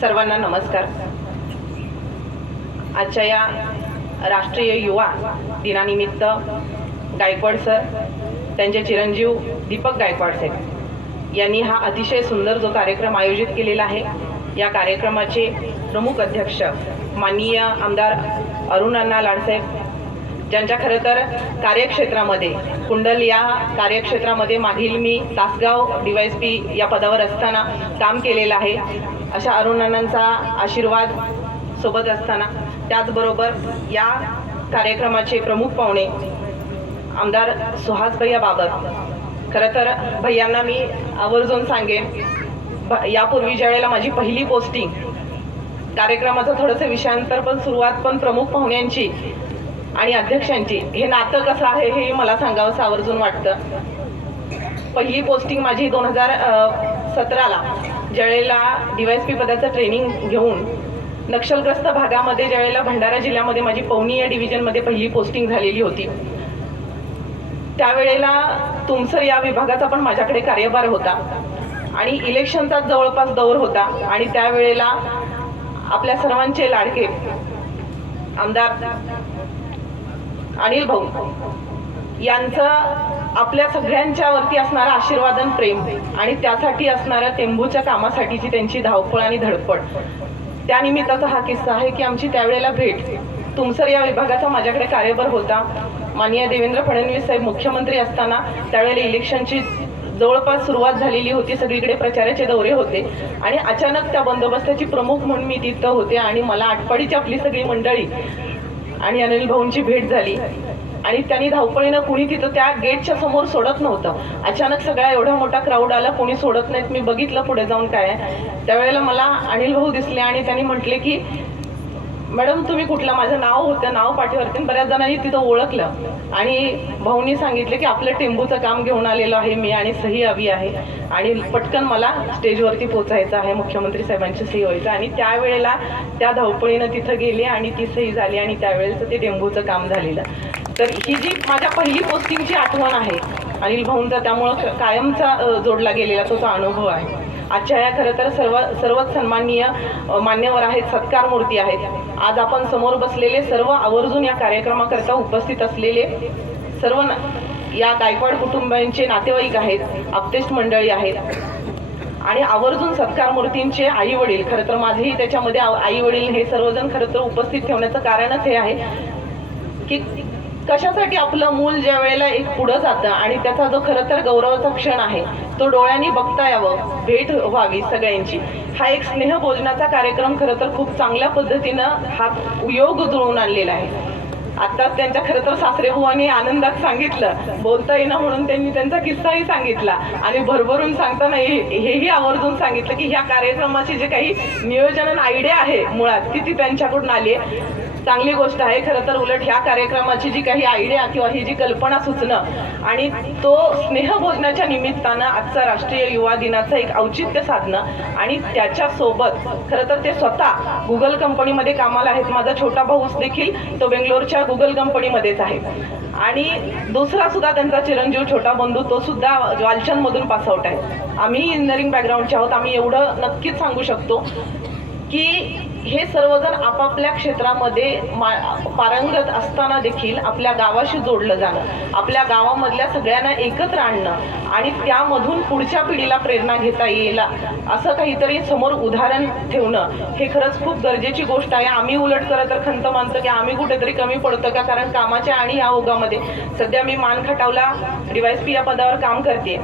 सर्वांना नमस्कार. आजच्या या राष्ट्रीय युवा दिनानिमित्त गायकवाड सर त्यांचे चिरंजीव दीपक गायकवाड साहेब यांनी हा अतिशय सुंदर जो कार्यक्रम आयोजित केलेला आहे या कार्यक्रमाचे प्रमुख अध्यक्ष माननीय आमदार अरुण अण्णा लाडसाहेब ज्यांच्या खरं तर कार्यक्षेत्रामध्ये कुंडल या कार्यक्षेत्रामध्ये मागील मी Tasgaon D Y S P या पदावर असताना काम केलेलं आहे. अशा अरुणांचा आशीर्वाद सोबत असताना. त्याचबरोबर या कार्यक्रमाचे प्रमुख पाहुणे आमदार सुहास भैया बाबर. खरं तर भैयांना मी आवर्जून सांगेन भ- यापूर्वी ज्यावेळेला माझी पहिली पोस्टिंग कार्यक्रमाचं थोडंसं विषयांतर पण सुरुवात पण प्रमुख पाहुण्यांची आणि अध्यक्षांची. हे नातं कसं आहे हे मला सांगावंसं आवर्जून वाटतं. पहिली पोस्टिंग माझी दोन हजार सतराला. ज्यावेळेला डीवायस पी पदाचं ट्रेनिंग घेऊन नक्षलग्रस्त भागामध्ये ज्यावेळेला भंडारा जिल्ह्यामध्ये माझी पवनी या डिव्हिजनमध्ये पहिली पोस्टिंग झालेली होती. त्यावेळेला तुमसर या विभागाचा पण माझ्याकडे कार्यभार होता. आणि इलेक्शनचा जवळपास दौर होता. आणि त्यावेळेला आपल्या सर्वांचे लाडके आमदार अनिल भाऊ यांचं आपल्या सगळ्यांच्या वरती आशीर्वादन प्रेम आणि त्यासाठी असणाऱ्या टेंबूच्या कामासाठीची त्यांची धावपळ आणि धडपड. त्यानिमित्ताचा हा किस्सा आहे की आमची त्यावेळेला भेट तुमसर या विभागाचा माझ्याकडे कार्यभार होता. माननीय देवेंद्र फडणवीस साहेब मुख्यमंत्री असताना त्यावेळेला इलेक्शनची जवळपास सुरुवात झालेली होती. सगळीकडे प्रचाराचे दौरे होते आणि अचानक त्या बंदोबस्ताची प्रमुख म्हणून मी तिथं होते आणि मला आटपाडीची आपली सगळी मंडळी आणि अनिल भाऊंची भेट झाली. आणि त्यांनी धावपळीनं कुणी तिथं त्या गेटच्या समोर सोडत नव्हतं. अचानक सगळा एवढा मोठा क्राऊड आला कोणी सोडत नाहीत. मी बघितलं पुढे जाऊन काय त्यावेळेला मला अनिल भाऊ दिसले आणि त्यांनी म्हटले की मॅडम तुम्ही कुठलं? माझं नाव होतं नाव पाठीवरती. बऱ्याच जणांनी तिथं ओळखलं. आणि भाऊनी सांगितले की आपलं टेंबूचं काम घेऊन आलेलो आहे मी आणि सही हवी आहे. आणि पटकन मला स्टेजवरती पोचायचं आहे मुख्यमंत्री साहेबांची सही व्हायचं. आणि त्यावेळेला त्या धावपळीनं तिथं गेली आणि ती सही झाली आणि त्यावेळेचं ते टेंबूचं काम झालेलं. तर ही जी माझ्या पहिली पोस्टिंगची आठवण आहे अनिल भाऊंचा त्यामुळं कायमचा जोडला गेलेला तो अनुभव आहे. आजच्या या खरं तर सर्व सर्वच सन्माननीय मान्यवर आहेत सत्कार मूर्ती आहेत. आज आपण समोर बसलेले सर्व आवर्जून या कार्यक्रमाकरता उपस्थित असलेले सर्व न- या गायकवाड कुटुंबांचे नातेवाईक आहेत आपतेष्ट मंडळी आहेत. आणि आवर्जून सत्कार मूर्तींचे आई वडील खरं तर माझेही त्याच्यामध्ये आई वडील हे सर्वजण खरं तर उपस्थित ठेवण्याचं कारणच हे आहे की कशासाठी आपलं मूल ज्या वेळेला एक पुढं जातं आणि त्याचा जो खरं तर गौरवाचा क्षण आहे तो डोळ्यांनी बघता यावं भेट व्हावी सगळ्यांची. हा एक स्नेहभोजनाचा कार्यक्रम खरं तर खूप चांगल्या पद्धतीनं हा योग जुळवून आणलेला आहे. आत्ताच त्यांच्या खरं तर सासरेबुवांनी आनंदात सांगितलं बोलता येईना म्हणून त्यांनी त्यांचा किस्साही सांगितला आणि भरभरून सांगताना हे- हेही आवर्जून सांगितलं की ह्या कार्यक्रमाची जे काही नियोजन आयडिया आहे मुळात ती ती त्यांच्याकडून आली आहे. चांगली गोष्ट आहे. खरं तर उलट ह्या कार्यक्रमाची जी काही आयडिया किंवा ही जी कल्पना सुचणं आणि तो स्नेहभोजनाच्या निमित्तानं आजचा राष्ट्रीय युवा दिनाचं एक औचित्य साधणं आणि त्याच्यासोबत खरं तर ते स्वतः गुगल कंपनीमध्ये कामाला आहेत. माझा छोटा भाऊस देखील तो बेंगलोरच्या गुगल कंपनीमध्येच आहे. आणि दुसरा सुद्धा त्यांचा चिरंजीव छोटा बंधू तो सुद्धा वालचंदमधून पासआउट आहे. आम्ही इंजिनिअरिंग बॅकग्राऊंडचे आहोत. आम्ही एवढं नक्कीच सांगू शकतो की हे सर्वजण आपापल्या क्षेत्रामध्ये मा- पारंगत असताना देखील आपल्या गावाशी जोडलं जाणं आपल्या गावामधल्या सगळ्यांना एकत्र आणणं आणि त्यामधून पुढच्या पिढीला प्रेरणा घेता येईल असं काहीतरी समोर उदाहरण ठेवणं हे खरंच खूप गरजेची गोष्ट आहे. आम्ही उलट खरं तर खंत मानतो की आम्ही कुठेतरी कमी पडतो का? कारण कामाच्या आणि या ओघामध्ये सध्या मी मान खटावला डिवायस पी या पदावर काम करते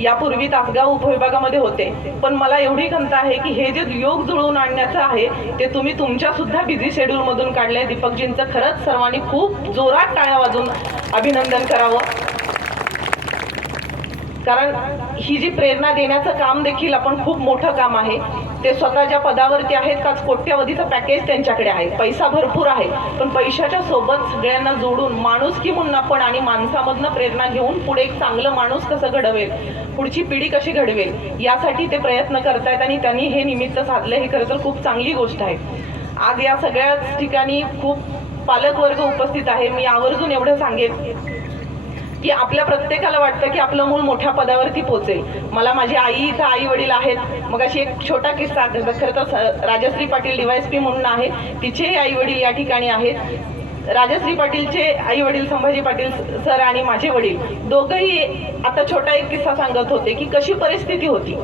यापूर्वी तासगाव उपविभागामध्ये होते. पण मला एवढी खंत आहे की हे जे योग जुळवून आणण्याचं आहे ते तुम्ही तुमच्या सुद्धा बिझी शेड्यूल मधून दीपकजींचं खरंच सर्वांनी खूप जोरात टाळ्या वाजून अभिनंदन करावं. कारण ही जी प्रेरणा देण्याचं काम देखील आपण खूप मोठं काम आहे. ते स्वतःच्या पदावरती आहेत का कोट्यावधीचं पॅकेज त्यांच्याकडे आहे. पैसा भरपूर आहे पण पैशाच्या सोबत सगळ्यांना जोडून माणूस की म्हणून आपण आणि माणसामधनं प्रेरणा घेऊन पुढे एक चांगलं माणूस कसं घडवेल पुढची पिढी कशी घडवेल यासाठी ते प्रयत्न करत आहेत आणि त्यांनी हे निमित्त साधलं हे खरं तर खूप चांगली गोष्ट आहे. आज या सगळ्याच ठिकाणी खूप पालकवर्ग उपस्थित आहे. मी आवर्जून एवढं सांगेन की आपल्या प्रत्येकाला वाटतं की आपलं मूल मोठ्या पदावरती पोचेल. मला माझी आई इथं आई वडील आहेत. मग अशी एक छोटा किस्सा खरं तर स- राजश्री पाटील डीवायएसपी म्हणून आहे. तिचेही आई वडील या ठिकाणी आहेत. राजश्री पाटीलचे आई वडील संभाजी पाटील सर आणि माझे वडील दोघंही आता छोटा एक किस्सा सांगत होते की कशी परिस्थिती होती.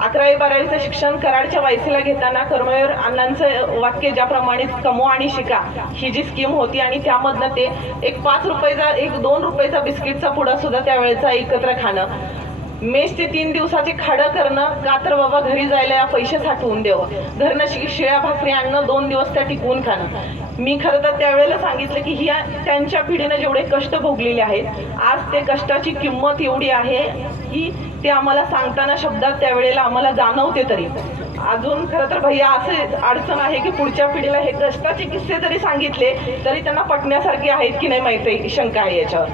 अकरावी बारावीचं शिक्षण कराडच्या वायसीला घेताना कर्मवीर अण्णांचं वाक्य ज्याप्रमाणे कमवा आणि शिका ही जी स्कीम होती आणि त्यामधनं ते एक पाच रुपयाचा एक दोन रुपयाचा बिस्किटचा पुडा सुद्धा त्यावेळेचा एकत्र खाणं. मेस ते तीन दिवसाचे खाडं करणं का तर बाबा घरी जायला या पैसे साठवून देवं. घरनं शि शिळ्या भाकरी आणणं दोन दिवस त्या टिकवून खाणं. मी खरं तर त्यावेळेला सांगितलं की ह्या त्यांच्या पिढीनं जेवढे कष्ट भोगलेले आहेत आज ते कष्टाची किंमत एवढी आहे की ते आम्हाला सांगताना शब्दात त्यावेळेला आम्हाला जाणवते तरी. अजून खरं तर भैया असं अडचण आहे की पुढच्या पिढीला हे कष्टाचे किस्से जरी सांगितले तरी त्यांना पटण्यासारखे आहेत की नाही माहिती शंका आहे याच्यावर.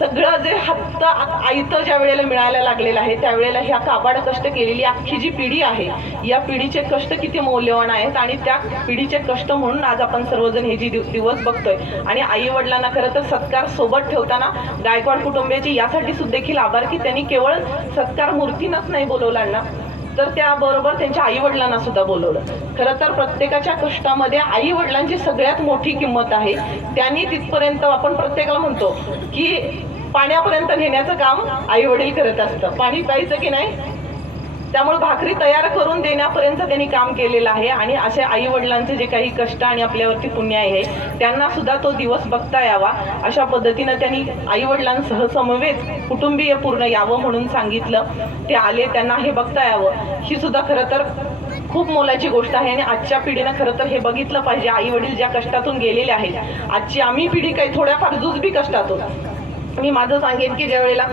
सगळं जे हत्त आयतं ज्या वेळेला मिळायला लागलेलं आहे त्यावेळेला ह्या काबाड कष्ट केलेली अख्खी जी पिढी आहे या पिढीचे कष्ट किती मौल्यवान आहेत आणि त्या पिढीचे कष्ट म्हणून आज आपण सर्वजण हे जी दिव- दिवस बघतोय. आणि आई वडिलांना खरं तर सत्कार सोबत ठेवताना गायकवाड कुटुंबियाची यासाठी सुद्धा देखील आभार की त्यांनी केवळ सत्कार मूर्तीनंच नाही बोलवलांना तर त्याबरोबर त्यांच्या आई वडिलांना सुद्धा बोलवलं. खरं तर प्रत्येकाच्या कष्टामध्ये आई वडिलांची सगळ्यात मोठी किंमत आहे. त्यांनी तिथपर्यंत आपण प्रत्येकाला म्हणतो की पाण्यापर्यंत नेण्याचं काम आई वडील करत असतं. पाणी प्यायचं की नाही? त्यामुळे भाकरी तयार करून देण्यापर्यंत त्यांनी काम केलेलं आहे आणि असे आई वडिलांचे जे काही कष्ट आणि आपल्यावरती पुण्य आहे त्यांना सुद्धा तो दिवस बघता यावा. अशा पद्धतीनं त्यांनी आई वडिलांसह समवेत कुटुंबीय पूर्ण यावं म्हणून सांगितलं. ते आले त्यांना हे बघता यावं. ही सुद्धा खरं तर खूप मोलाची गोष्ट आहे आणि आजच्या पिढीनं खरं तर हे बघितलं पाहिजे. आई वडील ज्या कष्टातून गेलेले आहेत आजची आम्ही पिढी काही थोड्याफार जुजबी कष्टातून मी माझं सांगेन की ज्या वेळेला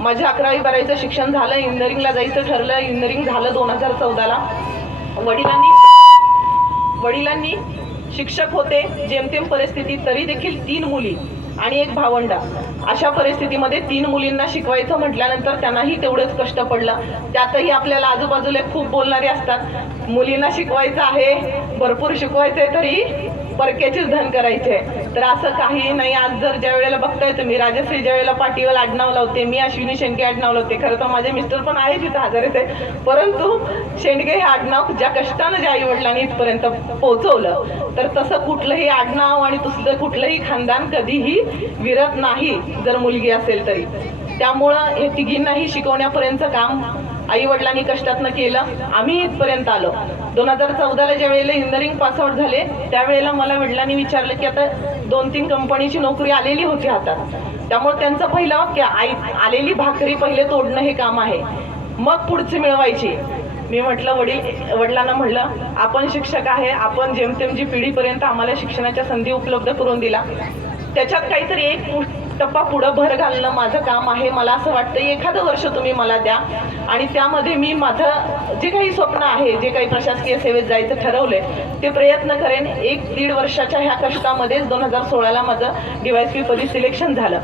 माझं अकरावी बारावीचं शिक्षण झालं इंजिनिअरिंगला जायचं ठरलं इंजिनिअरिंग झालं दोन हजार चौदाला वडिलांनी वडिलांनी शिक्षक होते जेमतेम परिस्थिती तरी देखील तीन मुली आणि एक भावंडा. अशा परिस्थितीमध्ये तीन मुलींना शिकवायचं म्हटल्यानंतर त्यांनाही तेवढंच कष्ट पडलं. त्यातही आपल्याला आजूबाजूला खूप बोलणारे असतात मुलींना शिकवायचं आहे भरपूर शिकवायचं आहे तरी परक्याचीच धन करायचे. तर असं काही नाही आज जर ज्या वेळेला बघताय तुम्ही राजश्री ज्या वेळेला पाठीवर आडनाव लावते मी अश्विनी शेंडके आडनाव लावते खरं तर माझे मिस्टर पण आहेत तिथं हजार येते परंतु शेंडके हे आडनाव ज्या कष्टानं ज्या आई वडिलांनी इथपर्यंत पोहोचवलं तर तसं कुठलंही आडनाव आणि दुसरं कुठलंही खानदान कधीही विरत नाही जर मुलगी असेल तरी. त्यामुळं हे तिघींनाही शिकवण्यापर्यंतचं काम आई वडिलांनी कष्टातनं केलं. आम्ही इथपर्यंत आलो. दोन हजार चौदाला ज्या वेळेला इंजिनिअरिंग पासआउट झाले त्यावेळेला मला वडिलांनी विचारलं की आता दोन तीन कंपनीची नोकरी आलेली होती हातात. त्यामुळे त्यांचं पहिलं वाक्य आई आलेली भाकरी पहिले तोडणं हे काम आहे. मग पुढची मिळवायची. मी म्हटलं वडील वडिलांना म्हटलं आपण शिक्षक आहे आपण जेमतेम जी पिढीपर्यंत आम्हाला शिक्षणाच्या संधी उपलब्ध करून दिला. त्याच्यात काहीतरी एक टप्पा पुढं भर घालणं माझं काम आहे. मला असं वाटतं एखादं वर्ष तुम्ही मला द्या. आणि त्यामध्ये मी माझं जे काही स्वप्न आहे जे काही प्रशासकीय सेवेत जायचं ठरवलंय ते प्रयत्न करेन. एक दीड वर्षाच्या ह्या कष्टामध्येच दोन हजार सोळाला माझं डीवायसपी पदी सिलेक्शन झालं.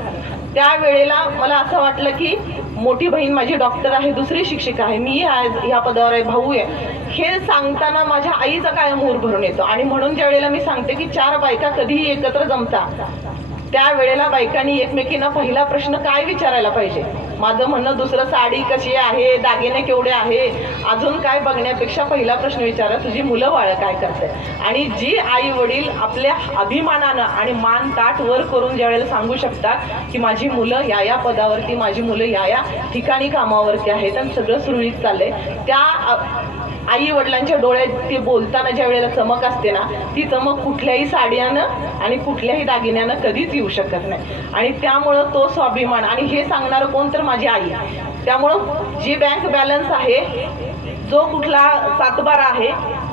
त्यावेळेला मला असं वाटलं की मोठी बहीण माझी डॉक्टर आहे दुसरी शिक्षिका आहे मी आज ह्या पदावर आहे भाऊ आहे. हे सांगताना माझ्या आईचा काय मूर भरून येतो. आणि म्हणून ज्या वेळेला मी सांगते की चार बायका कधीही एकत्र जमता त्यावेळेला बायकांनी एकमेकींना पहिला प्रश्न काय विचारायला पाहिजे? माझं म्हणणं दुसरं साडी कशी आहे? दागिने केवढे आहे? अजून काय बघण्यापेक्षा पहिला प्रश्न विचारा तुझी मुलं बाळ काय करते आणि जी आई वडील आपल्या अभिमानानं आणि मान ताट वर करून ज्या वेळेला सांगू शकतात की माझी मुलं या या पदावरती माझी मुलं या या ठिकाणी कामावरती आहेत आणि सगळं सुरळीत चाललंय त्या आई वडिलांच्या डोळ्यात ते बोलताना ज्या वेळेला चमक असते ना ती चमक कुठल्याही साड्यानं आणि कुठल्याही दागिन्यानं कधीच येऊ शकत नाही. आणि त्यामुळं तो स्वाभिमान आणि हे सांगणारं कोण तर माझी आई त्यामुळं जी बँक बॅलन्स आहे जो कुठला सातबारा आहे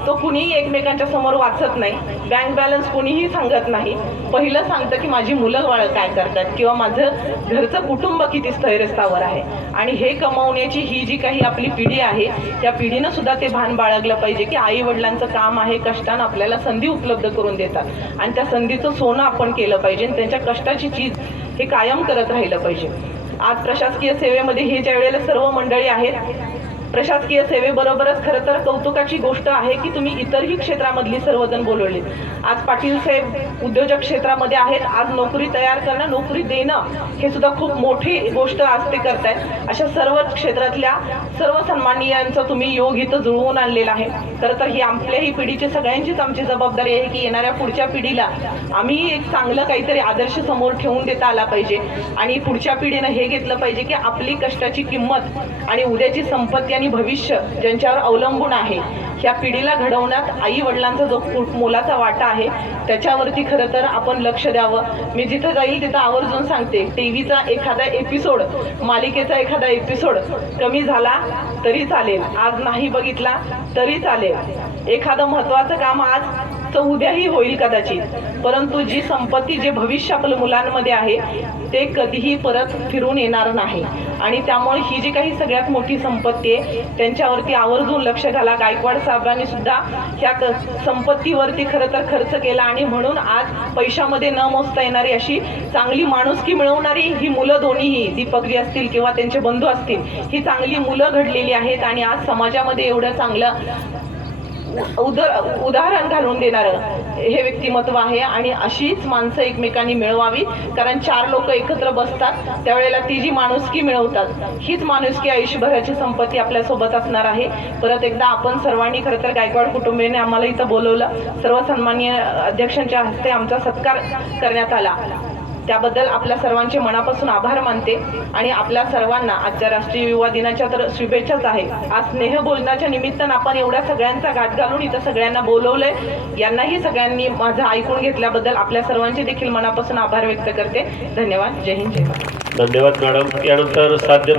तो कुणीही एकमेकांच्या समोर वाचत नाही. बँक बॅलन्स कुणीही सांगत नाही. पहिलं सांगतं की माझी मुलं बाळ काय करतात किंवा माझं घरचं कुटुंब किती स्थैर्यस्थावर आहे. आणि हे कमावण्याची ही जी काही आपली पिढी आहे त्या पिढीनं सुद्धा ते भान बाळगलं पाहिजे की आई वडिलांचं काम आहे कष्टानं आपल्याला संधी उपलब्ध करून देतात. आणि त्या संधीचं सोनं आपण केलं पाहिजे आणि त्यांच्या कष्टाची चीज हे कायम करत राहिलं पाहिजे. आज प्रशासकीय सेवेमध्ये हे ज्या वेळेला सर्व मंडळी आहेत प्रशासकीय सेवेबरोबरच खरं तर कौतुकाची गोष्ट आहे की तुम्ही इतरही क्षेत्रामधली सर्वजण बोलवले आज पाटील साहेब उद्योजक क्षेत्रामध्ये आहेत आज नोकरी तयार करणं नोकरी देणं हे सुद्धा खूप मोठी गोष्ट आज ते करतायत. अशा सर्वच क्षेत्रातल्या सर्व सन्माननीयांचा तुम्ही योग इथं जुळवून आणलेला आहे. खरं तर ही आपल्याही पिढीची सगळ्यांचीच आमची जबाबदारी आहे की येणाऱ्या पुढच्या पिढीला आम्ही एक चांगलं काहीतरी आदर्श समोर ठेवून देता आला पाहिजे. आणि पुढच्या पिढीनं हे घेतलं पाहिजे की आपली कष्टाची किंमत आणि उद्याची संपत्ती आणि भविष्य ज्यांच्यावर अवलंबून आहे ह्या पिढीला घडवण्यात आई वडिलांचा जो खूप मोलाचा वाटा आहे त्याच्यावरती खरं तर आपण लक्ष द्यावं. मी जिथं जाईल तिथं आवर्जून सांगते टीव्हीचा एखादा एपिसोड मालिकेचा एखादा एपिसोड कमी झाला तरी चालेल. आज नाही बघितला तरी चालेल. एखादं महत्वाचं काम आज तर उद्याही होईल कदाचित. परंतु जी संपत्ती जे भविष्य आपल्या मुलांमध्ये आहे ते कधीही परत फिरून येणार नाही. आणि त्यामुळे ही जी काही सगळ्यात मोठी संपत्ती आहे त्यांच्यावरती आवर्जून लक्ष घाला. गायकवाड साहेबांनी सुद्धा ह्या संपत्तीवरती खरं तर खर्च केला आणि म्हणून आज पैशामध्ये न मोजता येणारी अशी चांगली माणुसकी मिळवणारी ही मुलं दोन्हीही दीपकजी असतील किंवा त्यांचे बंधू असतील ही चांगली मुलं घडलेली आहेत आणि आज समाजामध्ये एवढं चांगलं उदर उदाहरण घालून देणारं. हे व्यक्तिमत्व आहे आणि अशीच माणसं एकमेकांनी मिळवावी कारण चार लोक एकत्र बसतात त्यावेळेला ती जी माणुसकी मिळवतात हीच माणुसकी आयुष्यभराची संपत्ती आपल्यासोबत असणार आहे. परत एकदा आपण सर्वांनी खरं तर गायकवाड कुटुंबियाने आम्हाला इथं बोलवलं. सर्व सन्माननीय अध्यक्षांच्या हस्ते आमचा सत्कार करण्यात आला. त्याबद्दल आपल्या सर्वांचे मनापासून आभार मानते आणि आपल्या सर्वांना आजच्या राष्ट्रीय युवा दिनाच्या तर शुभेच्छाच आहे. आज स्नेह बोलण्याच्या निमित्तानं आपण एवढ्या सगळ्यांचा गाठ घालून इथं सगळ्यांना बोलवलंय. यांनाही सगळ्यांनी माझं ऐकून घेतल्याबद्दल आपल्या सर्वांचे देखील मनापासून आभार व्यक्त करते. धन्यवाद. जय हिंद जय धन्यवाद मॅडम. यानंतर साध्य